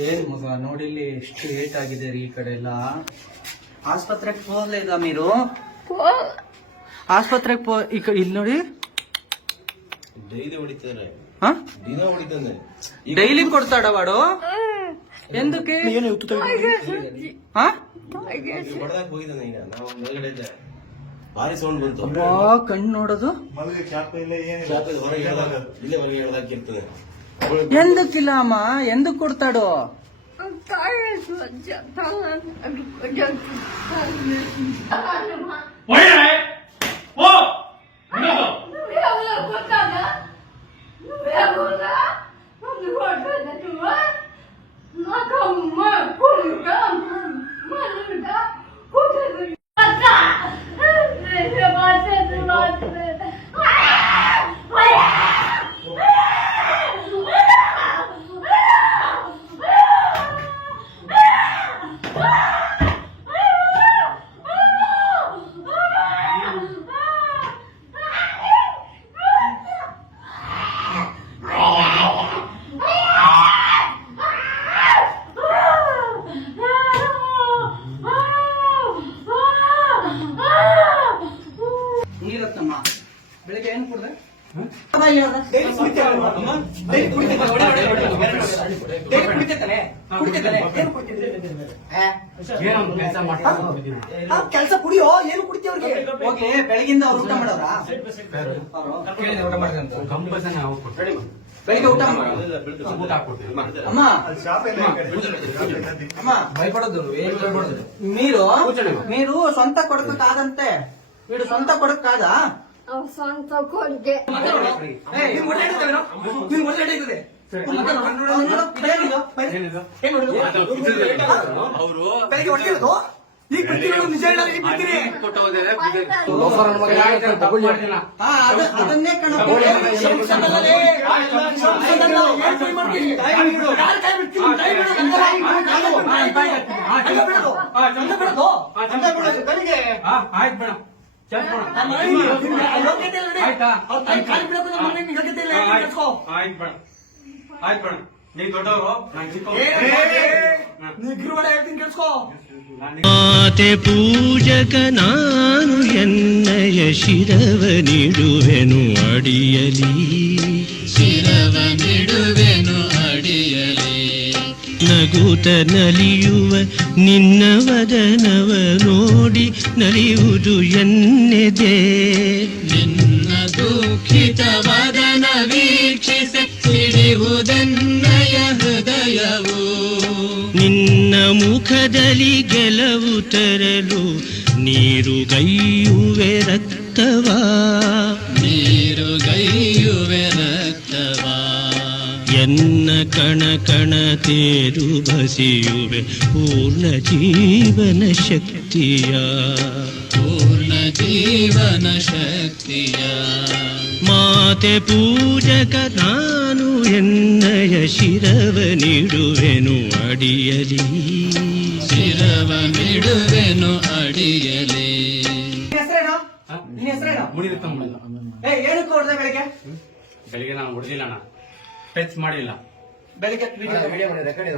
ಏನ್ ಮಗ ನೋಡಿಲ್ಲಿ ಎಷ್ಟು ಏಟ್ ಆಗಿದೆ ರೀ ಈ ಕಡೆ ಎಲ್ಲ. ಆಸ್ಪತ್ರೆಗೆ ಹೋಗ್ಲೇದ ಮೀರು? ಆಸ್ಪತ್ರೆಗೆ ಪೋ ಈ ಕಡೆ ಇಲ್ಲಿ ನೋಡಿ. ಡೈಲಿ ಹೊಡಿತಾರೆ ಹಾ? ದಿನ ಹೊಡಿತಾನೆ. ಡೈಲಿ ಕೊಡ್ತಾಡ ವಾಡು ಎಂದಕ್ಕೆ ಹೋಗಿದ್ದಾನೆ ಈಗ. ನಾವು ಇದ್ದೆ. ಭಾರಿ ಸೌಂಡ್ ಬಂತು. ಕಣ್ಣು ನೋಡೋದು. ಹೊರಗೆ ಇಲ್ಲೇ ಎಂದಕ್ಕಿಲ್ಲ ಅಮ್ಮ ಎಂದಕ್ ಕೊಡ್ತಾಡೋ ಕೆಲಸ ಕುಡಿಯೋ ಏನು ಕುಡಿತಿ ಅವ್ರಿಗೆ? ಓಕೆ ಬೆಳಗಿಂದ ಅವ್ರು ಊಟ ಮಾಡೋರ ಬೆಳಿಗ್ಗೆ ಊಟ ಅಮ್ಮ ಭಯಪಡೋದು ನೀರು ನೀರು ಸ್ವಂತ ಕೊಡಬೇಕಾದಂತೆ ನೀರು ಸ್ವಂತ ಕೊಡಕ್ಕಾದ ಸ್ವಂತ ಕೊಡುಗೆ. ನಿಮ್ಗೆ ಅವರು ಈಗ ಅನ್ನೋದು ನಿಜ ಇಲ್ಲ, ಈಗ ಅದು- ಅದನ್ನೇ ಕಣಪ್ಪ. ಸಂಸದಲ್ಲೇ, ಸಂಸದಲ್ಲೇ, ಏನ್ ಕೈ ಮಾಡ್ತೀನಿ? ಯಾರ್ ಕೈ ಬಿಡ್ತೀನಿ? ಕೈ ಬಿಡು, ನನ್ನ ಕೈ ಬಿಡು, ನಾನು. ಹಂಗ ಬಿಡೋದು. ಹಂಗ ಬಿಡೋದು. ಹಂಗ ಬಿಡೋದು. ಆಯ್ತು ಬೇಡ. ಆಯ್ತಾ? ಬೇಡ ಆಯ್ತು ದೊಡ್ಡವರು ನಾನು ನೀ ಹೇಳ್ತೀನಿ ಕೇಳಿಸ್ಕೊ. ಮಾತೆ ಪೂಜಕ ನಾನು ಎನ್ನಯ ಶಿರವ ನೀಡುವೆನು ಅಡಿಯಲಿ ಶಿರವ ನೀಡುವೆನು ಅಡಿಯಲಿ ನಗುತ ನಲಿಯುವ ನಿನ್ನ ವದನವ ನೋಡಿ ನಲಿಯುವುದು ಎನ್ನೆದೆ ನಿನ್ನ ದುಃಖಿತ ವದನ ವೀಕ್ಷಿಸ ಸಿಡಿಯುವುದನ್ನಯ ಹೃದಯವು ನಿನ್ನ ಮುಖದಲ್ಲಿ ಗೆಲುವು ತರಲು ನೀರು ಗೈಯುವೆ ರಕ್ತವಾ? ನೀರು ಗೈಯುವೆ ರಕ್ತವಾ? ಎನ್ನ ಕಣ ಕಣ ತೇರು ಬಸಿಯುವೆ ಪೂರ್ಣ ಜೀವನ ಶಕ್ತಿಯ? ಪೂರ್ಣ ಜೀವನ ಶಕ್ತಿಯ? ಮಾತೆ ಪೂಜಕ ನಾನು ಎನ್ನಯ ಶಿರವ ನೀಡುವೆನು ಅಡಿಯಲಿ. ಶಿರವ ನೀಡುವೆನು ಅಡಿಯಲಿ. ಬೆಳಿಗ್ಗೆ? ಬೆಳಿಗ್ಗೆ ನಾನು ಹೊಡೆದಿಲ್ಲ ಅಣ್ಣ. ಟಚ್ ಮಾಡಿಲ್ಲ. ಬೆಳಿಗ್ಗೆ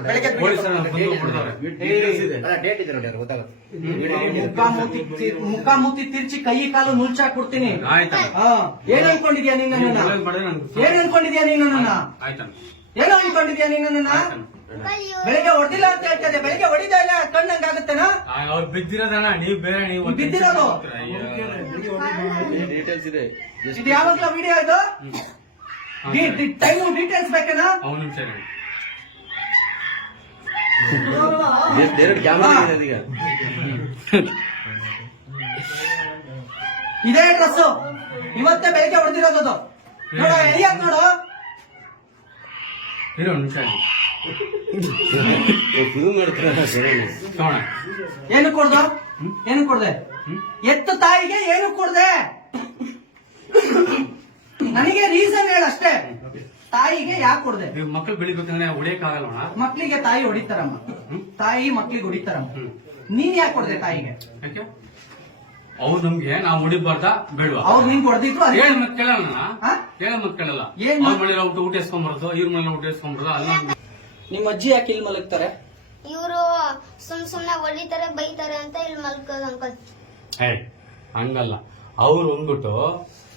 ಬೆಳಿಗ್ಗೆ ಮುಖ ತಿರ್ಚಿ ಕೈ ಕಾಲು ಮುಲ್ಚಾಕ್ ಕೊಡ್ತೀನಿ. ಹಾ ಏನ್ ಅನ್ಕೊಂಡಿದ್ಯಾ ನೀನ್ ಏನ್ ಅನ್ಕೊಂಡಿದ್ಯಾ ನೀನು ನನ್ನ ಏನೋ ಅನ್ಕೊಂಡಿದ್ಯಾ ನೀನು ನನ್ನ ಬೆಳಿಗ್ಗೆ ಹೊಡೆದಿಲ್ಲ ಅಂತ ಹೇಳ್ತದೆ ಬೆಳಿಗ್ಗೆ ಹೊಡಿತಾ ಇಲ್ಲ. ಕಣ್ಣಂಗಾಗುತ್ತೇನಾ ಆ, ಅವ್ರು ಬಿದ್ದಿರೋದಣ್ಣ ನೀವು ಬೇರೆ ನೀವು ಬಿದ್ದಿರೋದು? ಅಯ್ಯೋ. ಡೀಟೇಲ್ಸ್ ಇದೆ. ಇದು ಯಾವಾಗ್ಲೂ ವಿಡಿಯೋ ಇದು? ಟೈಮು ಡೀಟೇಲ್ಸ್ ಬೇಕನಾ? ನಿಮಿಷ ಇರಿ. ಎರಡು ಕ್ಯಾಮ್ರಾ ಇದೆ ಈಗ ಇದೇ ಡ್ರೆಸ್ ಇವತ್ತೇ ಬೆಳಿಗ್ಗೆ ಹೊಡೆದಿರೋದು ನೋಡ ನೋಡು ಎಳಿಯಾಕ್ ನೋಡು. ಇರು ನಿಮಿಷ ಏನು ಕೊಡ್ದು? ಏನು ಕೊಡ್ದೆ? ಎತ್ತು ತಾಯಿಗೆ ಏನು ಕೊಡ್ದೆ? ನನಗೆ ರೀಸನ್ ಹೇಳಷ್ಟೇ ತಾಯಿಗೆ ಯಾಕೆ ಕೊಡ್ದೆ? ಮಕ್ಳು ಮಕ್ಕಳು ಬೆಳಿಬೇಕಂದ್ರೆ ಹೊಡಿಯಕ್ ಆಗಲ್ವಣ ಮಕ್ಳಿಗೆ ತಾಯಿ ಹೊಡಿತಾರಮ್ಮ. ತಾಯಿ ಮಕ್ಳಿಗೆ ಹೊಡಿತಾರಮ್ಮ. ನೀನ್ ಯಾಕೆ ಕೊಡ್ದೆ ತಾಯಿಗೆ? ಅವ್ರು ನಮ್ಗೆ ನಾವ್ ಹೊಡಿಬಾರ್ದ ಬೇಡವಾ? ಅವ್ರು ನಿಂಗೆ ಹೊಡೆದಿದ್ರು ಹೇಳ ಮತ್ ಕೇಳಲ್ಲ ಹಾ? ಹೇಳ ಮತ್ ಕೇಳಲ್ಲ? ಏನ್ ಮನೇಲಿ ಊಟ ಊಟ ಇಸ್ಕೊಂಬರೋದು ಇವ್ರ ಮನೇಲಿ ಊಟ ಇಸ್ಕೊಂಬರೋದು ಅಲ್ಲ ನಿಮ್ಮ ಅಜ್ಜಿ ಯಾಕೆ ಇಲ್ಲಿ ಮಲಗ್ತಾರೆ? ಇವರು ಸುಮ್ ಸುಮ್ನೆ ಹೊಡಿತಾರೆ ಬೈತಾರೆ ಅಂತ ಇಲ್ಲಿ ಮಲ್ಕೋದು ಅಂಕಲ್. ಹೇ ಹಂಗಲ್ಲ. ಅವ್ರು ಅಂದ್ಬಿಟ್ಟು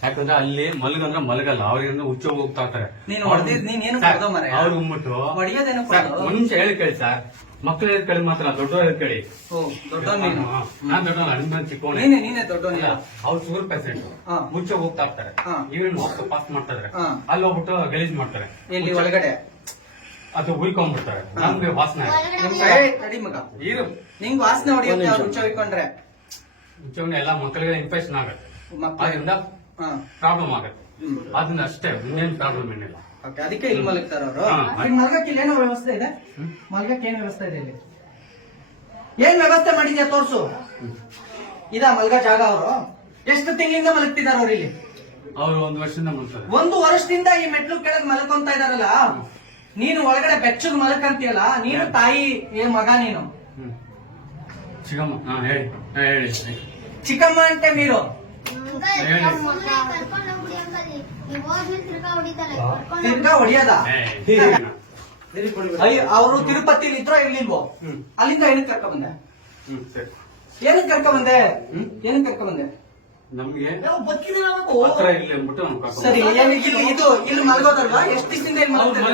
ಯಾಕಂದ್ರೆ ಅಲ್ಲಿ ಮಲಗಂದ್ರೆ ಮಲಗಲ್ಲ ಅವ್ರಿಗೆ ಹುಚ್ಚ ಹೋಗ್ತಾ ಇರ್ತಾರೆ. ನೀನು ಹೊಡೆದಿದ್ ನೀನ್ ಏನು ಕೊಡ್ದೋ ಮಾರಾಯ? ಅವ್ರು ಉಮ್ಮಿಟ್ಟು ಹೊಡಿಯೋದೇನು ಸರ್, ಕೊಡೋದು? ಒಂದ್ ನಿಮಿಷ ಹೇಳಿ ಕೇಳಿ ಸರ್. ಮಕ್ಳು ಹೇಳಿ ಕೇಳಿ ಮಾತ್ರ ದೊಡ್ಡವ್ರು ಹೇಳಿ ಕೇಳಿ. ಓ ದೊಡ್ಡ ನೀನು? ಹಾ, ನಾನ್ ದೊಡ್ಡವಲ್ಲ ನಿಮ್ ಚಿಕ್ಕವನೇ ನೀನೆ ನೀನೆ ದೊಡ್ಡ ಇಲ್ಲ ಅವ್ರು ಶುಗರ್ ಪೇಷಂಟ್ ಹಾ. ಮುಂಚೆ ಹೋಗ್ತಾ ಇರ್ತಾರೆ. ಹಾ. ಹೋಗ್ತಾ ಪಾಸ್ ಮಾಡ್ತಾ ಇದಾರೆ. ಹಾ. ಅಲ್ಲಿ ಹೋಗ್ಬಿಟ್ಟು ಗಲೀಜ್ ಮಾಡ್ತಾರೆ. ಇಲ್ಲಿ ಒಳಗಡೆ? ಅದು ಉಯ್ಕೊಂಡ್ಬಿಡ್ತಾರೆ ನಮ್ಗೆ ವಾಸನೆ ನಿಮ್ ಕೈ ಮಗ. ನಿಂಗ್ ವಾಸನೆ ಹೊಡಿಯುತ್ತೆ ಅವ್ರು ಹುಚ್ಚ ಹೊಯ್ಕೊಂಡ್ರೆ ಮುಂಚೆ ಎಲ್ಲ ಮಕ್ಕಳಿಗೆ ಇನ್ಫೆಕ್ಷನ್ ಆಗುತ್ತೆ. ಅದರಿಂದ ಹಾ ಪ್ರಾಬ್ಲಮ್ ಆಗುತ್ತೆ. ಹ್ಮ್. ಅದನ್ನ ಅಷ್ಟೇ ಇನ್ನೇನ್ ಪ್ರಾಬ್ಲಮ್ ಏನಿಲ್ಲ. ಓಕೆ ಅದಕ್ಕೆ ಇಲ್ಲಿ ಮಲಗ್ತಾರ ಅವರು. ಮಲ್ಗಕ್ಕೆ ಇಲ್ಲಿ ಏನೋ ವ್ಯವಸ್ಥೆ ಇದೆ? ಮಲ್ಗಕ್ಕೆ ಏನ್ ವ್ಯವಸ್ಥೆ ಇದೆ ಇಲ್ಲಿ? ಏನ್ ವ್ಯವಸ್ಥೆ ಮಾಡಿದ್ಯಾ ತೋರ್ಸು. ಇದ ಮಲ್ಗ ಜಾಗ ಅವರು. ಎಷ್ಟು ತಿಂಗಳಿಂದ ಮಲಗ್ತಿದಾರ ಅವ್ರು ಇಲ್ಲಿ? ಅವ್ರು ಒಂದು ವರ್ಷದಿಂದ ಮಲ್ತಾರೆ ಒಂದು ವರ್ಷದಿಂದ ಈ ಮೆಟ್ಲು ಕೆಳಗ್ ಮಲ್ಕೊಂತ ಇದಾರಲ್ಲ? ನೀನು ಒಳಗಡೆ ಬೆಚ್ಚಗ್ ಮಲಕಂತೀಯಲ್ಲ? ನೀನು ತಾಯಿ ಏನ್ ಮಗ ನೀನು? ಚಿಕ್ಕಮ್ಮ ಹಾ ಹೇಳಿ. ಹಾ, ಹೇಳಿ ಚಿಕ್ಕಮ್ಮ ಅಂತೆ ನೀರು ಅವರು ತಿರುಪತಿಲಿ ಇದ್ರೋ ಇರ್ಲಿಲ್ವೋ? ಹ್ಮ್. ಅಲ್ಲಿಂದ ಏನಕ್ಕೆ ಕರ್ಕ ಬಂದೆ? ಹ್ಮ್ ಸರಿ. ಏನಕ್ಕೆ ಕರ್ಕ ಬಂದೆ? ಹ್ಮ್? ಏನಕ್ಕೆ ಕರ್ಕ ಬಂದೆ? ನಮ್ಗೆ ಹತ್ರ ಇಲ್ಲಿ ಅಂದ್ಬಿಟ್ಟು ಸರಿ ಇಲ್ಲಿ ಇದು ಇಲ್ಲಿ ಮಲ್ಗೋದಲ್ವಾ? ಎಷ್ಟು ದಿವಸದಿಂದ ಇಲ್ಲಿ ಮಲ್ಗೋದಿಲ್ಲ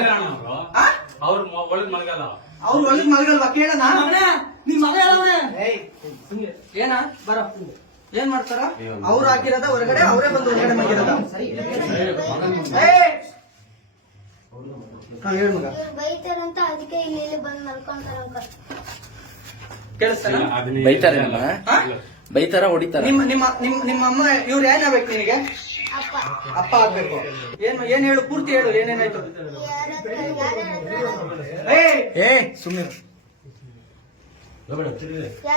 ಅವರು? ಒಳಗ್ ಮಲಗಲ್ಲ ಅವ್ರು. ಒಳಗ್ ಮಲ್ಗಲ್ವಾ? ಕೇಳೋಣ? ನಿಮ್ ಮಗ ಏನ? ಬರ. ಏನ್ ಮಾಡ್ತಾರ? ಅವ್ರು ಹಾಕಿರೋದ ಹೊರಗಡೆ ಅವರೇ ಬಂದು ಹೊರಗಡೆ ಮಗಿರೋದ ಏಯ್! ಹಾ, ಹೇಳ್ ಮಗ. ಇವ್ರು ಬೈತಾರಂತ ಅದಕ್ಕೆ ಇಲ್ಲಿ ಇಲ್ಲಿ ಬಂದು ಮಲ್ಕೊಂತಾರ ಬೈತಾರೆ. ಬೈತಾರ ಹೊಡಿತಾರ? ನಿಮ್ಮ ನಿಮ್ಮ ನಿಮ್ಮ ನಿಮ್ಮ ಅಮ್ಮ ಇವ್ರು ಏನಾಗ್ಬೇಕು ನಿನಗೆ? ಅಪ್ಪ. ಅಪ್ಪ ಆಗ್ಬೇಕು. ಏನು ಏನ್ ಹೇಳು ಪೂರ್ತಿ ಹೇಳು ಏನೇನಾಯ್ತು? ಏ! ಸುಮ್ಮನೆ ಯಾರ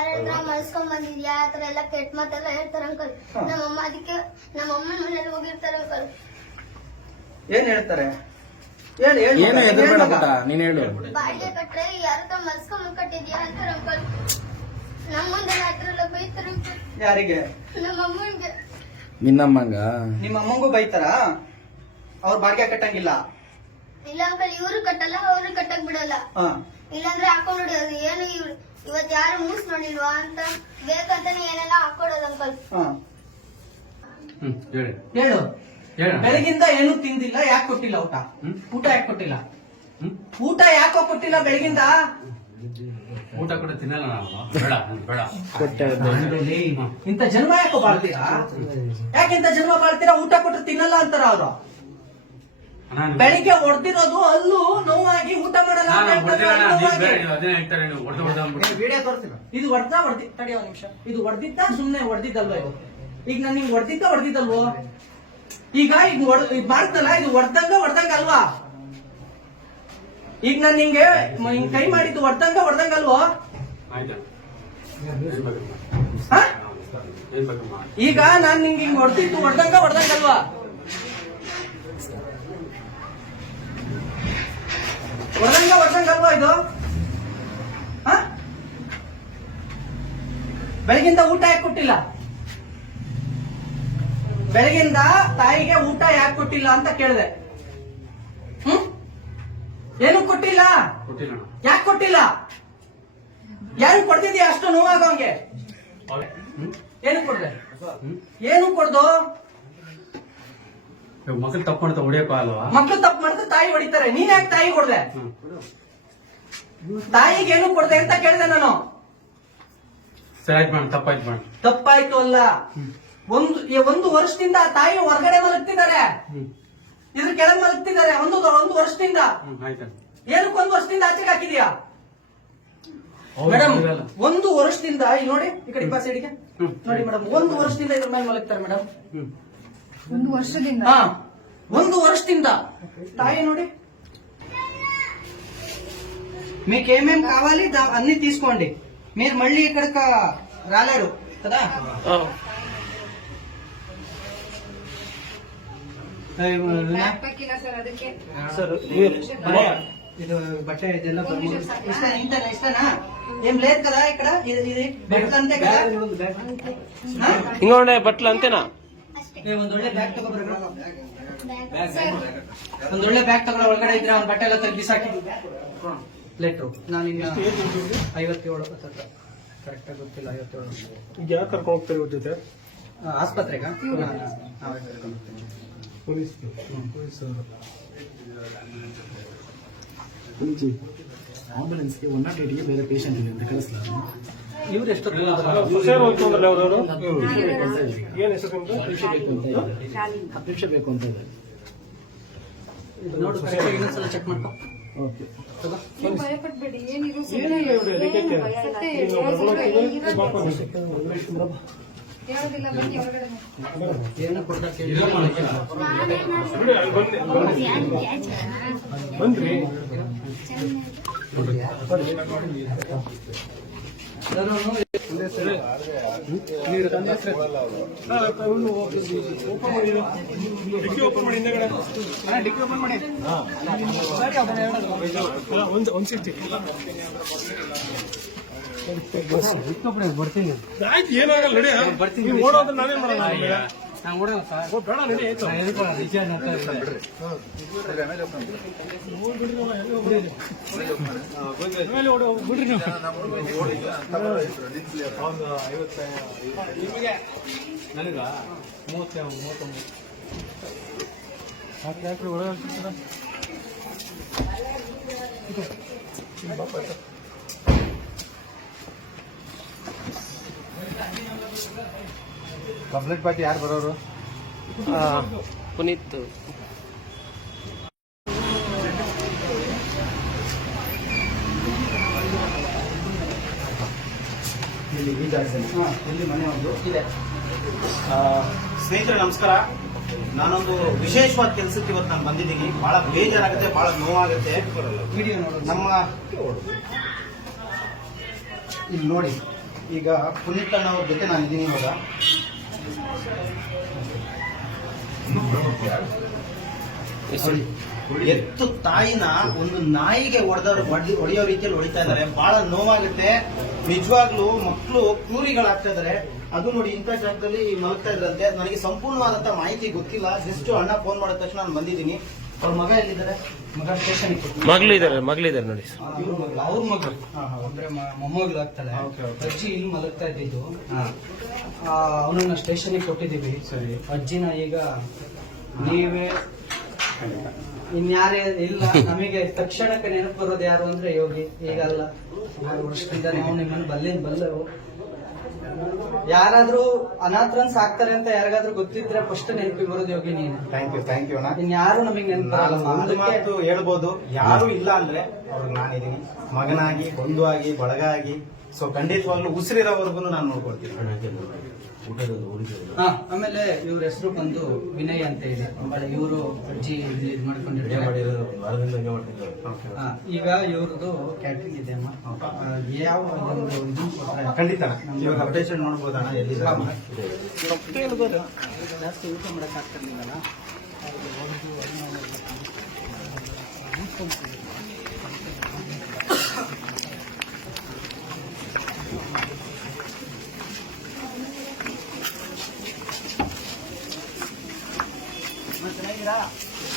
ಹತ್ರ ಮಲ್ಸ್ಕೊಂಡ್ ಬಂದಿದ್ಯಾ? ಆತರ ತರ ಎಲ್ಲ ಕೆಟ್ಟ ಮಾತೆಲ್ಲ ಹೇಳ್ತಾರ ಅಂಕಲ್ ನಮ್ಮಮ್ಮ ಅದಕ್ಕೆ ನಮ್ಮಮ್ಮ ಮನೇಲಿ ಹೋಗಿರ್ತಾರ ಅಂಕಲ್ ಏನ್ ಹೇಳ್ತಾರೆ? ಹೇಳು ಹೇಳು. ಏನು ಹೆದರ್ಬೇಡ ಮಗ? ಪುಟ್ಟ ನೀನ್ ಹೇಳು. ಬಾಡಿಗೆ ಕಟ್ರೆ ಯಾರತ್ರ ಮಲ್ಸ್ಕೊಂಡ್ ಕಟ್ಟಿದ್ಯಾ ಅಂತಾರ ಅಂಕಲ್ ನಮ್ಮ ಮುಂದೆ ಥರ ಬೈತಾರ ಯಾರಿಗೆ? ನಮ್ಮ ಅಮ್ಮಂಗೆ ನಿನ್ನಮ್ಮಂಗ? ನಿಮ್ಮ ಅಮ್ಮಂಗೂ ಬೈತಾರ? ಅವ್ರ ಬಾಡಿಗೆ ಕಟ್ಟಂಗಿಲ್ಲ. ಇಲ್ಲ ಅಂಕಲ್ ಇವ್ರು ಕಟ್ಟಲ್ಲ ಅವ್ರು ಕಟ್ಟಕ್ ಬಿಡಲ್ಲ. ಹಾ. ಇಲ್ಲಾಂದ್ರೆ ಹಾಕೊಂಡ್ ಹೊಡಿಯೋದು. ಏನು ಇವ್ರು ಇವತ್ ಯಾರು ಮೂಸ್ ನೋಡಿಲ್ವಾ ಅಂತ ಬೇಕಂತಾನೆ ಏನೆಲ್ಲ ಹಾಕೊಡೋದು ಅಂಕಲ್ ಹಾ. ಹ್ಮ್ ಹೇಳಿ. ಹೇಳು. ಹೇಳ. ಬೆಳಗಿಂದ ಏನು ತಿಂದಿಲ್ಲ ಯಾಕೆ ಕೊಟ್ಟಿಲ್ಲ ಊಟ? ಹ್ಮ್? ಊಟ ಯಾಕೆ ಕೊಟ್ಟಿಲ್ಲ? ಹ್ಮ್. ಊಟ ಯಾಕೋ ಕೊಟ್ಟಿಲ್ಲ ಬೆಳಗಿಂದ? ಊಟ ಕೂಡ ತಿನ್ನಲ್ಲ ನಾವು. ಬೇಡ ಬೇಡ. ಇಂತ ಜನ್ಮ ಯಾಕೋ ಬಾಳ್ತೀರಾ? ಯಾಕೆ ಇಂತ ಜನ್ಮ ಬಾಳ್ತೀರಾ? ಊಟ ಕೊಟ್ರೆ ತಿನ್ನಲ್ಲ ಅಂತಾರ ಅವ್ರು. ನಾನು ಬೆಳಿಗ್ಗೆ ಹೊಡೆದಿರೋದು ಅಲ್ಲೂ ನೋವಾಗಿ ಊಟ ಮಾಡಲ್ಲ ಇದು ಹೊಡ್ದ ಹೊಡ್ದಿ ತಡಿ ಒಂದ್ ನಿಮಿಷ. ಇದು ಹೊಡ್ದಿದ್ದ ಸುಮ್ನೆ ಹೊಡ್ದಿದ್ದಲ್ವ ಇದು? ಈಗ ನಾನು ನಿಂಗೆ ಹೊಡ್ದಿದ್ದ ಹೊಡ್ದಿದ್ದಲ್ವೋ? ಈಗ ಇದು ಮಾಡ್ತಲ್ಲ ಇದು ಹೊಡ್ದಂಗ ಹೊಡ್ದಂಗ ಅಲ್ವಾ ಈಗ ನಾನು ನಿಂಗೆ ಹಿಂಗ್ ಕೈ ಮಾಡಿದ್ದು ಹೊಡ್ದಂಗ ಹೊಡ್ದಂಗ ಅಲ್ವೋ? ಈಗ ನಾನ್ ನಿಂಗೆ ಹಿಂಗ್ ಹೊಡ್ದಿದ್ದು ಹೊಡ್ದಂಗ ಹೊಡ್ದಂಗ ಅಲ್ವಾ ಹೊಡ್ದಂಗ ಅಲ್ವಾ ಇದು? ಹಾ? ಬೆಳಗಿಂದ ಊಟ ಯಾಕೆ ಕೊಟ್ಟಿಲ್ಲ? ಬೆಳಗಿಂದ ತಾಯಿಗೆ ಊಟ ಯಾಕೆ ಕೊಟ್ಟಿಲ್ಲ ಅಂತ ಕೇಳಿದೆ. ಹ್ಮ್? ಏನು ಕೊಟ್ಟಿಲ್ಲ? ಯಾಕೆ ಕೊಟ್ಟಿಲ್ಲ? ಯಾರು ಕೊಡ್ತಿದ್ಯಾ ಅಷ್ಟು ನೋವಾಗವಂಗೆ ಅವನ್ಗೆ? ಏನು ಕೊಡ್ದೆ? ಏನು ಕೊಡ್ದು? ಮಕ್ಳು ತಪ್ಪು ಮಾಡ್ತಾ ಹೊಡಿಯಪ್ಪ ಅಲ್ವಾ? ಮಕ್ಳು ತಪ್ಪು ಮಾಡಿದ್ರೆ ತಾಯಿ ಹೊಡಿತಾರೆ. ನೀನ್ ಯಾಕೆ ತಾಯಿ ಕೊಡ್ದೆ? ತಾಯಿಗೆ ಏನು ಕೊಡ್ದೆ ಅಂತ ಕೇಳಿದೆ ನಾನು. ಸರಿ ಆಯ್ತು ಮೇಡಮ್ ತಪ್ಪಾಯ್ತು ಮೇಡಮ್ ತಪ್ಪಾಯ್ತು ಅಲ್ಲ. ಒಂದು ಒಂದು ವರ್ಷದಿಂದ ತಾಯಿ ಹೊರಗಡೆ ಮಲಗ್ತಿದ್ದಾರೆ. ಇದ್ರ ಕೆಳಗ್ ಮಲಗ್ತಿದ್ದಾರೆ. ಒಂದು ಒಂದು ವರ್ಷದಿಂದ. ಏನಕ್ಕೆ ಒಂದು ವರ್ಷದಿಂದ ಆಚೆಗೆ ಹಾಕಿದ್ಯಾ? ಮೇಡಮ್ ಒಂದು ವರ್ಷದಿಂದ ಇಲ್ಲಿ ನೋಡಿ ಈ ಕಡೆ ಬಸ್ ಸೈಡ್ಗೆ ನೋಡಿ ಮೇಡಮ್ ಒಂದು ವರ್ಷದಿಂದ ಇದ್ರ ಮೇಲೆ ಮಲಗ್ತಾರೆ ಮೇಡಮ್ ಒಂದು ವರ್ಷದಿಂದ ಹಾ ಒಂದು ವರ್ಷದಿಂದ తాయి ನೋಡಿ మీకు ఏమేం కావాలి దా- అన్ని తీసుకోండి మీరు మళ్ళీ ఇక్కడికి రాలేరు కదా ಬ್ಯಾಗ್ ಪ್ಯಾಕ್ ಇಲ್ಲ ಸರ್ ಅದಕ್ಕೆ ಇದು బట్టే ಇದೆಲ್ಲ ఇష్ట ఇంతనా ఇష్టనా ఏం లేదు కదా ఇక్కడ ఇది ఇది బెడ్ అంతే కదా ಹಾ? ಹಿಂಗೊಂಡೆ ಬಟ್ಲ ಒಂದೊಳ್ಳೆ ಬ್ಯಾಗ್ ತಗೊಂಡ್ರೆ ಒಂದೊಳ್ಳೆ ಬ್ಯಾಗ್ ತಗೊಂಡು ಒಳಗಡೆ ಇದ್ರೆ ಅವ್ನ ಬಟ್ಟೆ ಎಲ್ಲ ತೆಗ್ದು ಬಿಸಾಕಿ ಲೆಟ್ರು ನಾನು ಇನ್ನ ಐವತ್ತೇಳು ಕರೆಕ್ಟಾಗಿ ಗೊತ್ತಿಲ್ಲ ಐವತ್ತೇಳು. ಈಗ ಯಾಕೆ ಕರ್ಕೊಂಡು ಹೋಗ್ತಾರೆ ಇವ್ರ ಜೊತೆ? ಆಸ್ಪತ್ರೆಗ? ಪೊಲೀಸ್. ಪೊಲೀಸ್ ಪೊಲೀಸ್ ಆಂಬುಲೆನ್ಸ್ಗೆ ಒನ್ ನಾಟ್ ಏಟ್ಗೆ ಬೇರೆ ಪೇಷಂಟ್ ಇದೆ ಅಂತ ಕಳಿಸ್ಲಾರ ಇವ್ರು ಎಷ್ಟು ನಿಮಿಷ ಬೇಕು ಅಂತ ಇದೆ ಹತ್ತು ನಿಮಿಷ ಬೇಕು ಅಂತ ಇದೆ ನೋಡು ಕರೆಕ್ಟಾಗಿ ಇನ್ನೊಂದ್ಸಲ ಚೆಕ್ ಮಾಡ್ಕೊ. ಓಕೆ. ಭಯಪಡ್ಬೇಡಿ ಏನಿರು. ಹೇಳೋದಿಲ್ಲ ಬನ್ನಿ ಹೊರಗಡೆ ಏನು ಡಿಕ್ಕಿ ಓಪನ್ ಮಾಡಿ ಹಿಂದೆಗಡೆ ಡಿಕ್ಕಿ ಓಪನ್ ಮಾಡಿ ಒಂದು ಒಂದು ಸಿಕ್ತಿ ಬರ್ತೀನಿ. ಆಯ್ತು ಏನಾಗಲ್ಲ ನಡಿ ಬರ್ತೀನಿ. ನೀವು ಓಡೋದ್ರೆ ನಾವೇನ್ ಮಾಡೋಣ ನನಗ ಮೂವತ್ತ ಮೂವತ್ತೊಂಬತ್ತು ಯಾಕೆ ಯಾಕ್ರಿ ಒಳಗೆ ಹಾಕ್ತಿದ್ದೀರಾ? ಕಂಪ್ಲೇಂಟ್ ಪಾರ್ಟಿ ಯಾರು ಬರೋರು? ಪುನೀತ್. ಇಲ್ಲಿ ಈ ಜಾಗದಲ್ಲಿ ಇಲ್ಲಿ ಮನೆ ಒಂದು. ಇದೆ. ಸ್ನೇಹಿತರೆ ನಮಸ್ಕಾರ. ನಾನೊಂದು ವಿಶೇಷವಾದ ಕೆಲಸಕ್ಕೆ ಇವತ್ತು ನಾನು ಬಂದಿದ್ದೀನಿ. ಬಹಳ ಬೇಜಾರಾಗುತ್ತೆ ಬಹಳ ನೋವಾಗುತ್ತೆ. ವಿಡಿಯೋ ನೋಡೋದು. ನಮ್ಮ ಇಲ್ಲಿ ನೋಡಿ. ಈಗ ಪುನೀತ್ ಅಣ್ಣವ್ರ ಜೊತೆ ನಾನು ಇದ್ದೀನಿ ಇವಾಗ. ನೋಡಿ, ಎತ್ತು ತಾಯಿನ ಒಂದು ನಾಯಿಗೆ ಹೊಡೆದವ್ರು ಹೊಡೆಯೋ ರೀತಿಯಲ್ಲಿ ಹೊಡಿತಾ ಇದ್ದಾರೆ. ಬಹಳ ನೋವಾಗುತ್ತೆ. ನಿಜವಾಗ್ಲೂ ಮಕ್ಕಳು ಕ್ರೂರಿಗಳಾಗ್ತಾ ಇದಾರೆ ಅದು ನೋಡಿ ಇಂಥ ಜಾಗದಲ್ಲಿ ಮಲಗ್ತಾ ಇದ್ರಂತೆ. ನನಗೆ ಸಂಪೂರ್ಣವಾದಂತ ಮಾಹಿತಿ ಗೊತ್ತಿಲ್ಲ. ಜಸ್ಟ್ ಅಣ್ಣ ಫೋನ್ ಮಾಡಿದ ತಕ್ಷಣ ನಾನು ಬಂದಿದ್ದೀನಿ. ಅವ್ರ ಮಗ ಎಲ್ಲಿದ್ದಾರೆ? ಮಗ ಸ್ಟೇಷನ್ ಮಗಳಿದ್ದಾರೆ ಮಗಳಿದ್ದಾರೆ ನೋಡಿ. ಇವ್ರ ಮಗಳು ಅವ್ರ ಮಗಳು. ಅಂದ್ರೆ ಮೊಮ್ಮಗಳು ಆಗ್ತಾಳೆ. ಅಜ್ಜಿ ಇಲ್ಲಿ ಮಲಗ್ತಾ ಇದ್ದಿದ್ದು. ಅವನನ್ನ ಸ್ಟೇಷನ್ಗೆ ಕೊಟ್ಟಿದ್ದೀವಿ. ಸರಿ. ಅಜ್ಜಿನ ಈಗ ನೀವೇ ಇನ್ಯಾರೇ ಇಲ್ಲ ನಮಗೆ ತಕ್ಷಣಕ್ಕೆ ನೆನಪು ಬರೋದು ಯಾರು ಅಂದ್ರೆ ಯೋಗಿ. ಈಗ ಅಲ್ಲ ಸುಮಾರು ವರ್ಷದಿಂದ ನಾವು ನಿಮ್ಮನ್ನು ಬಲ್ಲಿನ ಬಲ್ಲರು. ಯಾರಾದ್ರೂ ಅನಾಥರನ್ ಸಾಕ್ತಾರೆ ಅಂತ ಯಾರಿಗಾದ್ರೂ ಗೊತ್ತಿದ್ರೆ ಫಸ್ಟ್ ನೆನಪಿಗೆ ಬರೋದು ಯೋಗಿ ನೀನು. ಥ್ಯಾಂಕ್ ಯು ಥ್ಯಾಂಕ್ ಯು ಅಣ್ಣ. ಇನ್ಯಾರು ನಮಗೆ ಒಂದು ಮಾತು ಹೇಳ್ಬೋದು ಯಾರು ಇಲ್ಲ ಅಂದ್ರೆ ಅವ್ರಿಗೆ ನಾನಿದ್ದೀನಿ. ಮಗನಾಗಿ ಬಂಧು ಆಗಿ ಬಳಗ ಆಗಿ ಸೊ ಖಂಡಿತವಾಗ್ಲೂ ಉಸಿರಿರೋವರೆಗೂ ನಾನು ನೋಡ್ಕೊಳ್ತೀನಿ. ಹಾ ಆಮೇಲೆ ಇವ್ರ ಹೆಸರು ಬಂದು ವಿನಯ್ ಅಂತ ಇದೆ. ಇವರು ಅಜ್ಜಿ ಇದು ಮಾಡ್ಕೊಂಡಿರ್ತಾರೆ ಹಾ, ಈಗ ಇವ್ರದ್ದು ಕ್ಯಾಟ್ರಿಂಗ್ ಇದೆ ಅಮ್ಮ. ಯಾವ ಒಂದು ಖಂಡಿತ. ಇವಾಗ ಅಪ್ಡೇಷನ್ ನೋಡ್ಬೋದಣ್ಣ ಎಲ್ಲಿ ಜಾಸ್ತಿ ಊಟ ಮಾಡಕ್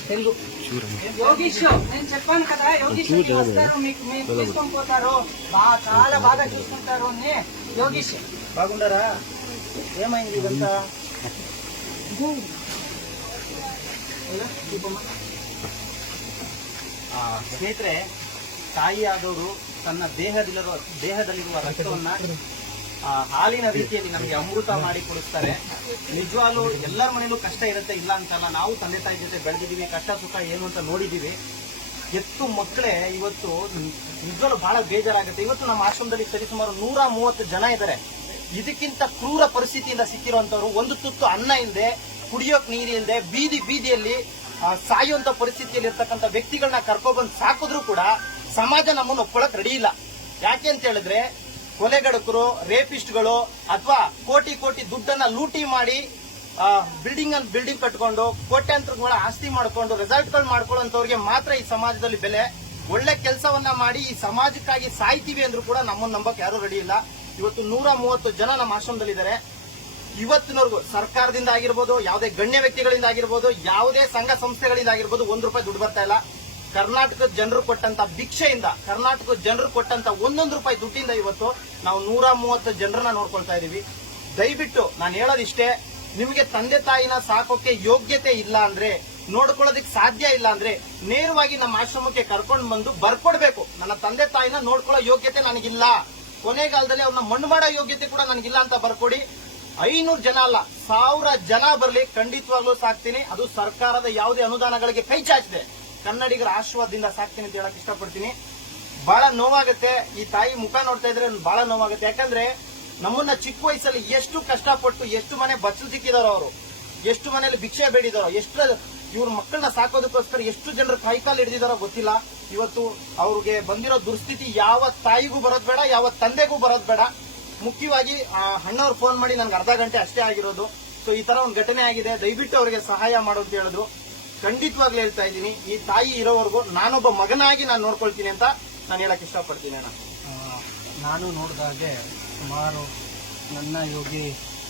తెలుగు యోగీష్ నేను చెప్పాను కదా యోగీష్ అని వస్తారు మీకు మీకు తీసుకొని పోతారు బాగా చాలా బాగా చూసుకుంటారు అని యోగీష్ బాగుండారా ఏమైంది ఇదంతా ಆ, ಸ್ನೇಹಿತರೆ ತಾಯಿ ಆದವರು ತನ್ನ ದೇಹದಲ್ಲಿರುವ ದೇಹದಲ್ಲಿರುವ ರಕ್ತವನ್ನ ಆ, ಹಾಲಿನ ರೀತಿಯಲ್ಲಿ ನಮಗೆ ಅಮೃತ ಮಾಡಿ ಕೊಡಿಸ್ತಾರೆ. ನಿಜವಾಗ್ಲೂ ಎಲ್ಲರ ಮನೇಲೂ ಕಷ್ಟ ಇರುತ್ತೆ, ಇಲ್ಲ ಅಂತಲ್ಲ. ನಾವು ತಂದೆ ತಾಯಿ ಜೊತೆ ಬೆಳೆದಿದ್ದೀವಿ, ಕಷ್ಟ ಸುಖ ಏನು ಅಂತ ನೋಡಿದ್ದೀವಿ. ಎತ್ತು ಮಕ್ಕಳೇ, ಇವತ್ತು ನಿಜವಾಗ್ಲೂ ಬಹಳ ಬೇಜಾರಾಗುತ್ತೆ. ಇವತ್ತು ನಮ್ಮ ಆಶ್ರಮದಲ್ಲಿ ಸರಿಸುಮಾರು ನೂರ ಮೂವತ್ತು ಜನ ಇದ್ದಾರೆ. ಇದಕ್ಕಿಂತ ಕ್ರೂರ ಪರಿಸ್ಥಿತಿಯಿಂದ ಸಿಕ್ಕಿರುವಂತವ್ರು ಒಂದು ತುತ್ತು ಅನ್ನ ಇಲ್ಲದೆ ಕುಡಿಯೋಕ್ ನೀರು ಇಲ್ಲದೆ ಬೀದಿ ಬೀದಿಯಲ್ಲಿ ಸಾಯುವಂತ ಪರಿಸ್ಥಿತಿಯಲ್ಲಿ ಇರ್ತಕ್ಕಂಥ ವ್ಯಕ್ತಿಗಳನ್ನ ಕರ್ಕೊಬಂದು ಸಾಕಿದ್ರು ಕೂಡ ಸಮಾಜ ನಮ್ಮನ್ನು ಒಪ್ಕೊಳಕ್ ರೆಡಿ ಇಲ್ಲ. ಯಾಕೆ ಅಂತ ಹೇಳಿದ್ರೆ ಕೊಲೆಗಡಕರು ರೇಪಿಸ್ಟ್ಗಳು ಅಥವಾ ಕೋಟಿ ಕೋಟಿ ದುಡ್ಡನ್ನ ಲೂಟಿ ಮಾಡಿ ಬಿಲ್ಡಿಂಗ್ ಅನ್ನು ಬಿಲ್ಡಿಂಗ್ ಕಟ್ಕೊಂಡು ಕೋಟ್ಯಾಂತರ ಆಸ್ತಿ ಮಾಡಿಕೊಂಡು ರೆಸಾರ್ಟ್ಗಳು ಮಾಡ್ಕೊಳ್ಳೋಂಥವ್ರಿಗೆ ಮಾತ್ರ ಈ ಸಮಾಜದಲ್ಲಿ ಬೆಲೆ. ಒಳ್ಳೆ ಕೆಲಸವನ್ನ ಮಾಡಿ ಈ ಸಮಾಜಕ್ಕಾಗಿ ಸಾಯ್ತೀವಿ ಅಂದ್ರೂ ಕೂಡ ನಮ್ಮನ್ನ ನಂಬಕ್ ಯಾರು ರೆಡಿ ಇಲ್ಲ. ಇವತ್ತು ನೂರ ಮೂವತ್ತು ಜನ ನಮ್ಮ ಆಶ್ರಮದಲ್ಲಿದ್ದಾರೆ. ಇವತ್ತಿನವರೆಗೂ ಸರ್ಕಾರದಿಂದ ಆಗಿರ್ಬೋದು, ಯಾವುದೇ ಗಣ್ಯ ವ್ಯಕ್ತಿಗಳಿಂದ ಆಗಿರ್ಬೋದು, ಯಾವುದೇ ಸಂಘ ಸಂಸ್ಥೆಗಳಿಂದ ಆಗಿರ್ಬೋದು ಒಂದು ರೂಪಾಯಿ ದುಡ್ಡು ಬರ್ತಾ ಇಲ್ಲ. ಕರ್ನಾಟಕದ ಜನರು ಕೊಟ್ಟಂತ ಭಿಕ್ಷೆಯಿಂದ, ಕರ್ನಾಟಕದ ಜನರು ಕೊಟ್ಟಂತ ಒಂದೊಂದು ರೂಪಾಯಿ ದುಡ್ಡಿಂದ ಇವತ್ತು ನಾವು ನೂರ ಮೂವತ್ತು ಜನರನ್ನ ನೋಡ್ಕೊಳ್ತಾ ಇದೀವಿ. ದಯವಿಟ್ಟು ನಾನು ಹೇಳೋದಿಷ್ಟೇ ನಿಮಗೆ ತಂದೆ ತಾಯಿನ ಸಾಕೋಕೆ ಯೋಗ್ಯತೆ ಇಲ್ಲ ಅಂದ್ರೆ, ನೋಡ್ಕೊಳ್ಳೋದಕ್ಕೆ ಸಾಧ್ಯ ಇಲ್ಲ ಅಂದ್ರೆ, ನೇರವಾಗಿ ನಮ್ಮ ಆಶ್ರಮಕ್ಕೆ ಕರ್ಕೊಂಡು ಬಂದು ಬರ್ಕೊಡ್ಬೇಕು. ನನ್ನ ತಂದೆ ತಾಯಿನ ನೋಡ್ಕೊಳ್ಳೋ ಯೋಗ್ಯತೆ ನನಗಿಲ್ಲ. ಕೊನೆಗಾಲದಲ್ಲಿ ಅವ್ರನ್ನ ಮಣ್ಣು ಮಾಡೋ ಯೋಗ್ಯತೆ ಕೂಡ ನನಗಿಲ್ಲ ಅಂತ ಬರ್ಕೊಡಿ. ಐನೂರು ಜನ ಅಲ್ಲ, ಸಾವಿರ ಜನ ಬರಲಿ, ಖಂಡಿತವಾಗ್ಲೂ ಸಾಕ್ತೀನಿ. ಅದು ಸರ್ಕಾರದ ಯಾವುದೇ ಅನುದಾನಗಳಿಗೆ ಕೈ ಚಾಚಿದೆ. ಕನ್ನಡಿಗರ ಆಶೀರ್ವಾದದಿಂದ ಸಾಕ್ತೀನಿ ಅಂತ ಹೇಳಕ್ ಇಷ್ಟಪಡ್ತೀನಿ. ಬಹಳ ನೋವಾಗುತ್ತೆ. ಈ ತಾಯಿ ಮುಖ ನೋಡ್ತಾ ಇದ್ರೆ ಬಹಳ ನೋವಾಗುತ್ತೆ. ಯಾಕಂದ್ರೆ ನಮ್ಮನ್ನ ಚಿಕ್ಕ ವಯಸ್ಸಲ್ಲಿ ಎಷ್ಟು ಕಷ್ಟಪಟ್ಟು ಎಷ್ಟು ಮನೆ ಬಚ್ಚು ಸಿಕ್ಕಿದಾರೋ ಅವರು, ಎಷ್ಟು ಮನೆಯಲ್ಲಿ ಭಿಕ್ಷೆ ಬೇಡಿದಾರೋ, ಎಷ್ಟು ಇವ್ರ ಮಕ್ಕಳನ್ನ ಸಾಕೋದಕ್ಕೋಸ್ಕರ ಎಷ್ಟು ಜನರು ಕೈಕಾಲು ಹಿಡಿದಿದಾರೋ ಗೊತ್ತಿಲ್ಲ. ಇವತ್ತು ಅವ್ರಿಗೆ ಬಂದಿರೋ ದುರ್ಸ್ಥಿತಿ ಯಾವ ತಾಯಿಗೂ ಬರೋದ್ ಬೇಡ, ಯಾವ ತಂದೆಗೂ ಬರೋದ್ ಬೇಡ. ಮುಖ್ಯವಾಗಿ ಅಣ್ಣವ್ರು ಫೋನ್ ಮಾಡಿ ನನ್ಗೆ ಅರ್ಧ ಗಂಟೆ ಅಷ್ಟೇ ಆಗಿರೋದು. ಸೊ ಈ ತರ ಒಂದು ಘಟನೆ ಆಗಿದೆ. ದಯವಿಟ್ಟು ಅವರಿಗೆ ಸಹಾಯ ಮಾಡು ಅಂತ ಹೇಳಿದ್ರು ಖಂಡಿತವಾಗ್ಲೂ ಹೇಳ್ತಾ ಇದ್ದೀನಿ, ಈ ತಾಯಿ ಇರೋವರೆಗೂ ನಾನೊಬ್ಬ ಮಗನಾಗಿ ನಾನು ನೋಡ್ಕೊಳ್ತೀನಿ ಅಂತ ನಾನು ಹೇಳಕ್ ಇಷ್ಟಪಡ್ತೀನಿ ಅಣ್ಣ. ನಾನು ನೋಡಿದಾಗೆ ಸುಮಾರು ನನ್ನ ಯೋಗಿ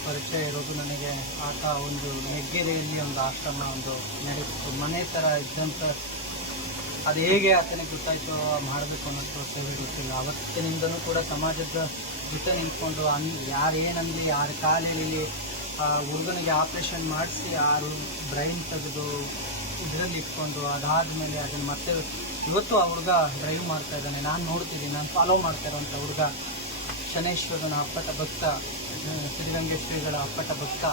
ಪರಿಚಯ ಇರೋದು ನನಗೆ ಆತ ಒಂದು ನೆಗ್ಗೆರೆಯಲ್ಲಿ ಒಂದು ಆಶ್ರಮ ಒಂದು ನಡೆಯಿತು ಮನೆ ಥರ ಇದ್ದಂಥ ಅದು ಹೇಗೆ ಆತನಿಗೆ ಗೊತ್ತಾಯ್ತು, ಮಾಡಬೇಕು ಅನ್ನೋದು ಸೇವೆ ಗೊತ್ತಿಲ್ಲ. ಅವತ್ತಿನಿಂದನೂ ಕೂಡ ಸಮಾಜದ ಜೊತೆ ನಿಂತ್ಕೊಂಡು ಅನ್ ಯಾರೇನಂದು ಯಾರ ಕಾಲೇಲಿ ಹುಡುಗನಿಗೆ ಆಪ್ರೇಷನ್ ಮಾಡಿಸಿ ಯಾರು ಬ್ರೈನ್ ತೆಗೆದು ಇದರಲ್ಲಿ ಇಟ್ಕೊಂಡು ಅದಾದಮೇಲೆ ಅದನ್ನು ಮತ್ತೆ ಇವತ್ತು ಆ ಹುಡುಗ ಡ್ರೈವ್ ಮಾಡ್ತಾ ಇದ್ದಾನೆ. ನಾನು ನೋಡ್ತಿದ್ದೀನಿ, ನಾನು ಫಾಲೋ ಮಾಡ್ತಾ ಇರೋಂಥ ಹುಡುಗ. ಶನೇಶ್ವರನ ಅಪ್ಪಟ ಭಕ್ತ ಶ್ರೀಗಳ ಅಪ್ಪಟ ಭಕ್ತ.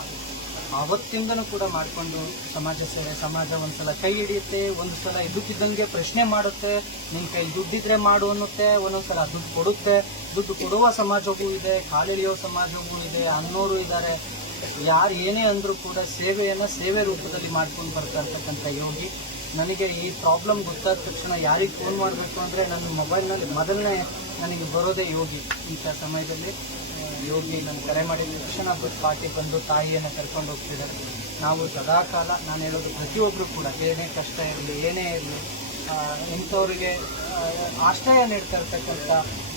ಆವತ್ತಿಂದನೂ ಕೂಡ ಮಾಡಿಕೊಂಡು ಸಮಾಜ ಸೇವೆ, ಸಮಾಜ ಒಂದ್ಸಲ ಕೈ ಹಿಡಿಯುತ್ತೆ ಒಂದು ಸಲ ಇದ್ದಕ್ಕಿದ್ದಂಗೆ ಪ್ರಶ್ನೆ ಮಾಡುತ್ತೆ, ನಿನ್ ಕೈ ದುಡ್ಡಿದ್ರೆ ಮಾಡು ಅನ್ನುತ್ತೆ, ಒಂದೊಂದ್ಸಲ ದುಡ್ಡು ಕೊಡುತ್ತೆ. ದುಡ್ಡು ಕೊಡುವ ಸಮಾಜವೂ ಇದೆ, ಕಾಲೆಳೆಯೋ ಸಮಾಜವೂ ಇದೆ, ಅನ್ನೋರು ಇದ್ದಾರೆ. ಯಾರು ಏನೇ ಅಂದರೂ ಕೂಡ ಸೇವೆಯನ್ನು ಸೇವೆ ರೂಪದಲ್ಲಿ ಮಾಡ್ಕೊಂಡು ಬರ್ತಾ ಇರ್ತಕ್ಕಂಥ ಯೋಗಿ, ನನಗೆ ಈ ಪ್ರಾಬ್ಲಮ್ ಗೊತ್ತಾದ ತಕ್ಷಣ ಯಾರಿಗೆ ಫೋನ್ ಮಾಡಬೇಕು ಅಂದರೆ ನನ್ನ ಮೊಬೈಲ್ನಲ್ಲಿ ಮೊದಲನೇ ನನಗೆ ಬರೋದೇ ಯೋಗಿ. ಇಂಥ ಸಮಯದಲ್ಲಿ ಯೋಗಿ ನಾನು ಕರೆ ಮಾಡಿದ ತಕ್ಷಣ ಪಾರ್ಟಿ ಬಂದು ತಾಯಿಯನ್ನು ಕರ್ಕೊಂಡು ಹೋಗ್ತಿದ್ದಾರೆ. ನಾವು ಸದಾಕಾಲ, ನಾನು ಹೇಳೋದು ಪ್ರತಿಯೊಬ್ಬರು ಕೂಡ, ಏನೇ ಕಷ್ಟ ಇರಲಿ, ಏನೇ ಇರಲಿ ಇಂಥವರಿಗೆ ಆಶ್ರಯ ನೀಡ್ತಾ ಇರ್ತಕ್ಕಂಥ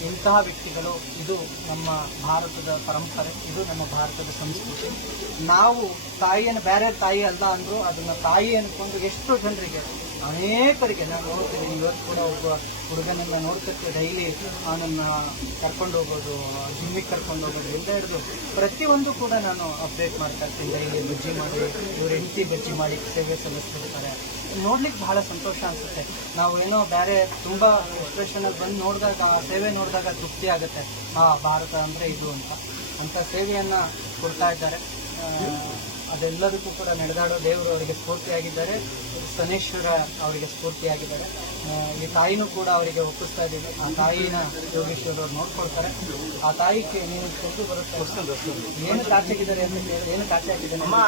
ಇಂತಹ ವ್ಯಕ್ತಿಗಳು, ಇದು ನಮ್ಮ ಭಾರತದ ಪರಂಪರೆ, ಇದು ನಮ್ಮ ಭಾರತದ ಸಂಸ್ಕೃತಿ. ನಾವು ತಾಯಿಯನ್ನು ಬೇರೆ ತಾಯಿ ಅಲ್ಲ ಅಂದ್ರು ಅದನ್ನ ತಾಯಿ ಅನ್ಕೊಂಡು ಎಷ್ಟು ಜನರಿಗೆ, ಅನೇಕರಿಗೆ ನಾನು ನೋಡ್ತಿದ್ದೀನಿ ಇವತ್ತು ಕೂಡ ಒಬ್ಬ ಹುಡುಗನನ್ನ ನೋಡ್ತಿರ್ತೀವಿ ಡೈಲಿ, ಅವನನ್ನ ಕರ್ಕೊಂಡು ಹೋಗೋದು, ಜಿಮ್ಮಿಗೆ ಕರ್ಕೊಂಡು ಹೋಗೋದು, ಎಲ್ಲ ಹಿಡಿದು ಪ್ರತಿಯೊಂದು ಕೂಡ ನಾನು ಅಪ್ಡೇಟ್ ಮಾಡ್ತಾ ಇರ್ತೀನಿ ಡೈಲಿ ಬಜ್ಜಿ ಮಾಡಿ, ಇವ್ರ ಹೆಂಡತಿ ಬಜ್ಜಿ ಮಾಡಿ, ಸೇವೆ ಸಲ್ಲಿಸ್ತಿರ್ತಾರೆ ನೋಡ್ಲಿಕ್ಕೆ ಬಹಳ ಸಂತೋಷ ಅನ್ಸುತ್ತೆ ನಾವು ಏನೋ ಬೇರೆ ತುಂಬಾ ಎಕ್ಸ್ಪ್ರೆಷನ್ ಬಂದು ನೋಡಿದಾಗ ಆ ಸೇವೆ ನೋಡಿದಾಗ ತೃಪ್ತಿ ಆಗುತ್ತೆ ಆ ಭಾರತ ಅಂದ್ರೆ ಇದು ಅಂತ ಅಂತ ಸೇವೆಯನ್ನ ಕೊಡ್ತಾ ಇದ್ದಾರೆ ಆ, ಅದೆಲ್ಲದಕ್ಕೂ ಕೂಡ ನಡೆದಾಡೋ ದೇವರು ಅವರಿಗೆ ಸ್ಫೂರ್ತಿಯಾಗಿದ್ದಾರೆ ಶನೇಶ್ವರ ಅವರಿಗೆ ಸ್ಫೂರ್ತಿಯಾಗಿದ್ದಾರೆ ಆ, ಈ ತಾಯಿನೂ ಕೂಡ ಅವರಿಗೆ ಒಪ್ಪಿಸ್ತಾ ಇದ್ದೀವಿ ಆ ತಾಯಿನ ಯೋಗೇಶ್ವರ ಅವ್ರು ನೋಡ್ಕೊಳ್ತಾರೆ ಆ ತಾಯಿಗೆ ನೀವು ಕೊಟ್ಟು ಬರುತ್ತೆ ಏನು ಕಾಚೆ ಹಾಕಿದ್ದಾರೆ ಅಂತ ಕೇಳಿ ಏನು ಕಾಚೆ ಹಾಕಿದ್ದಾನೆ ಅಮ್ಮ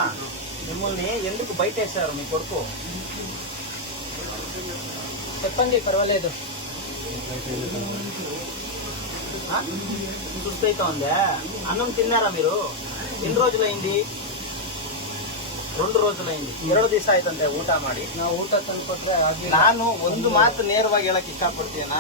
మిమ్మల్ని ఎందుకు బయట వేశారు మీ కొడుకు చెప్పండి పర్వాలేదు ఆ? సుస్థైతే ఉందా అన్నం తిన్నారా మీరు ఎన్ని రోజులైంది రెండు రోజులైంది ಎರಡು ದಿವಸ ಆಯ್ತಂತೆ ಊಟ ಮಾಡಿ ನಾವು ಊಟ ತಂದ್ಕೊಟ್ರೆ ಆಗಿಲ್ಲ ನಾನು ಒಂದು ಮಾತು ನೇರವಾಗಿ ಹೇಳಕ್ ಇಷ್ಟಪಡ್ತೀನ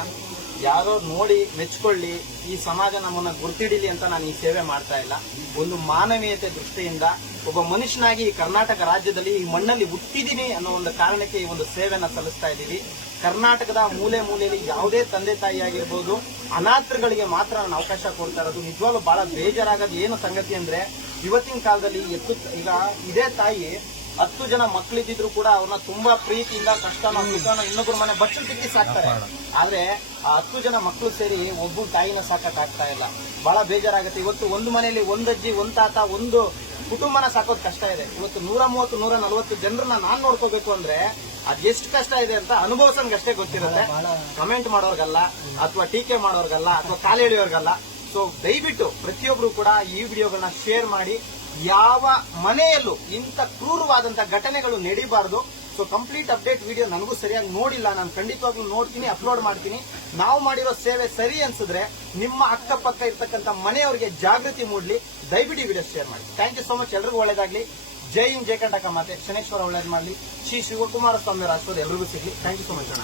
ಯಾರೋ ನೋಡಿ ಮೆಚ್ಕೊಳ್ಳಿ ಈ ಸಮಾಜ ನಮ್ಮನ್ನ ಗುರ್ತಿಡಿಲಿ ಅಂತ ನಾನು ಈ ಸೇವೆ ಮಾಡ್ತಾ ಇಲ್ಲ ಒಂದು ಮಾನವೀಯತೆ ದೃಷ್ಟಿಯಿಂದ ಒಬ್ಬ ಮನುಷ್ಯನಾಗಿ ಈ ಕರ್ನಾಟಕ ರಾಜ್ಯದಲ್ಲಿ ಈ ಮಣ್ಣಲ್ಲಿ ಹುಟ್ಟಿದೀನಿ ಅನ್ನೋ ಒಂದು ಕಾರಣಕ್ಕೆ ಈ ಒಂದು ಸೇವೆನ ಸಲ್ಲಿಸ್ತಾ ಇದ್ದೀವಿ ಕರ್ನಾಟಕದ ಮೂಲೆ ಮೂಲೆಯಲ್ಲಿ ಯಾವುದೇ ತಂದೆ ತಾಯಿ ಆಗಿರ್ಬೋದು ಅನಾಥರುಗಳಿಗೆ ಮಾತ್ರ ನಾನು ಅವಕಾಶ ಕೊಡ್ತಾ ಇರೋದು. ನಿಜವಾಗ್ಲೂ ಬಹಳ ಬೇಜಾರಾಗೋದು ಏನು ಸಂಗತಿ ಅಂದ್ರೆ ಇವತ್ತಿನ ಕಾಲದಲ್ಲಿ ಎತ್ತು ಈಗ ಇದೇ ತಾಯಿ ಹತ್ತು ಜನ ಮಕ್ಕಳಿದ್ದಿದ್ರು ಕೂಡ ಅವ್ರನ್ನ ತುಂಬಾ ಪ್ರೀತಿಯಿಂದ ಕಷ್ಟನ ಸುಖನ ಇನ್ನೊಬ್ರು ಮನೆ ಬಚ್ಚಲು ತಿಕ್ಕಿ ಸಾಕ್ತಾರೆ. ಆದ್ರೆ ಆ ಹತ್ತು ಜನ ಮಕ್ಕಳು ಸೇರಿ ಒಬ್ಬ ತಾಯಿನ ಸಾಕಕ್ ಆಗ್ತಾ ಇಲ್ಲ. ಬಹಳ ಬೇಜಾರಾಗುತ್ತೆ. ಇವತ್ತು ಒಂದು ಮನೆಯಲ್ಲಿ ಒಂದಜ್ಜಿ ಒಂದ್ ತಾತ ಒಂದು ಕುಟುಂಬನ ಸಾಕೋದು ಕಷ್ಟ ಇದೆ. ಇವತ್ತು ನೂರ ಮೂವತ್ತು ನೂರ ನಲವತ್ತು ಜನರನ್ನ ನಾನ್ ನೋಡ್ಕೋಬೇಕು ಅಂದ್ರೆ ಅದ್ ಎಷ್ಟು ಕಷ್ಟ ಇದೆ ಅಂತ ಅನುಭವಿಸನ್ಗಷ್ಟೇ ಗೊತ್ತಿರುತ್ತೆ. ಕಮೆಂಟ್ ಮಾಡೋರ್ಗಲ್ಲ ಅಥವಾ ಟೀಕೆ ಮಾಡೋರ್ಗಲ್ಲ ಅಥವಾ ಕಾಲು ಎಳೆಯೋರ್ಗಲ್ಲ. ಸೊ ದಯವಿಟ್ಟು ಪ್ರತಿಯೊಬ್ರು ಕೂಡ ಈ ವಿಡಿಯೋಗಳನ್ನ ಶೇರ್ ಮಾಡಿ ಯಾವ ಮನೆಯಲ್ಲೂ ಇಂಥ ಕ್ರೂರವಾದಂತ ಘಟನೆಗಳು ನಡೀಬಾರ್ದು. ಸೊ ಕಂಪ್ಲೀಟ್ ಅಪ್ಡೇಟ್ ವಿಡಿಯೋ ನನಗೂ ಸರಿಯಾಗಿ ನೋಡಿಲ್ಲ. ನಾನು ಖಂಡಿತವಾಗ್ಲೂ ನೋಡ್ತೀನಿ ಅಪ್ಲೋಡ್ ಮಾಡ್ತೀನಿ. ನಾವು ಮಾಡಿರೋ ಸೇವೆ ಸರಿ ಅನ್ಸಿದ್ರೆ ನಿಮ್ಮ ಅಕ್ಕಪಕ್ಕ ಇರ್ತಕ್ಕಂಥ ಮನೆಯವರಿಗೆ ಜಾಗೃತಿ ಮೂಡಲಿ ದಯವಿಟ್ಟು ವಿಡಿಯೋ ಶೇರ್ ಮಾಡಿ. ಥ್ಯಾಂಕ್ ಯು ಸೋ ಮಚ್ ಎಲ್ರಿಗೂ ಒಳ್ಳೇದಾಗ್ಲಿ. ಜೈ ಹಿಂದ್, ಜೈ ಕಂಟಕ ಮಾತೆ. ಶನೇಶ್ವರ ಒಳ್ಳೇದು ಮಾಡಲಿ. ಶ್ರೀ ಶಿವಕುಮಾರ ಸ್ವಾಮಿ ಆಶೀರ್ವಾದ ಎಲ್ರಿಗೂ ಸಿಗಲಿ. ಥ್ಯಾಂಕ್ ಯು ಸೋ ಮಚ್ ಅಣ್ಣ.